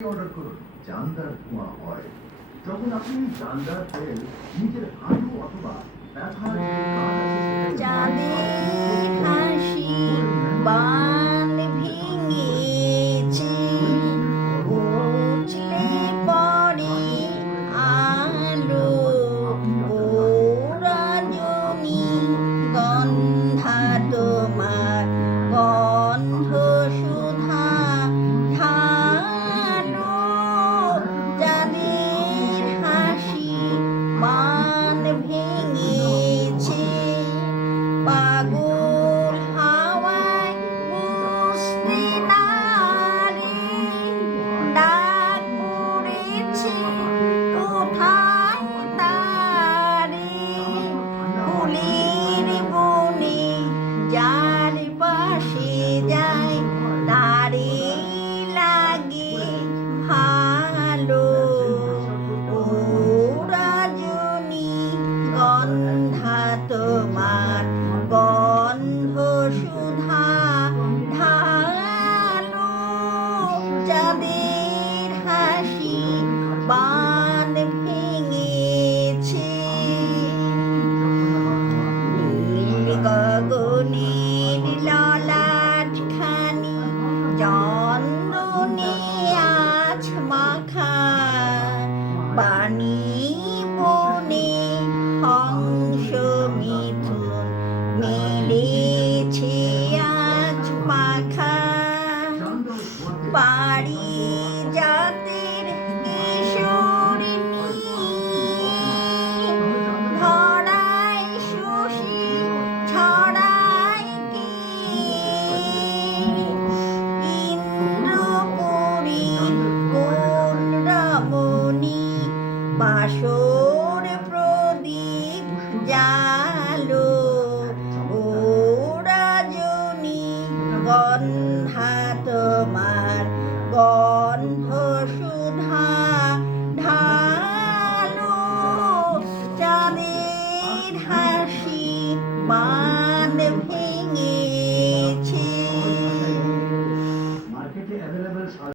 Order করুন জানদার ধোঁয়া হয়। যখন আপনি জানদার তেল নিজের হাঁটু অথবা ব্যথার যে কাজ আছে চাঁদের হাসি বান ভেঙেছে, উছলে পড়ে আলো রজনী গন্ধা তোমার গন্ধ সুধা ঢালো। চাঁদের হাসি বান ভেঙেছে, পাগল হাওয়ায় বুঝতে নারে ডাক পড়েছে কোথায় তারে। ফুলের বনে যার পাশে যায় তারে লাগে ভালো। ও রজনী গন্ধা তোমার গন্ধ সুধা ঢালো। চাঁদের হাসি বান ভেঙেছে, নীল গগনের ললাট খানি চন্দনে আজ মাখা। বাণী বনে হংস মিথুন মেলেছে আজ পাখা। পারিজাতের কিশোরী ধরায় শশী ছড়ায় কে। ইন্দ্রপুরীর কোন রমণী বাসর প্রদীপ জালো। ও রজনী গন্ধা তোমার গন্ধ সুধা ঢালো। চাঁদের হাসি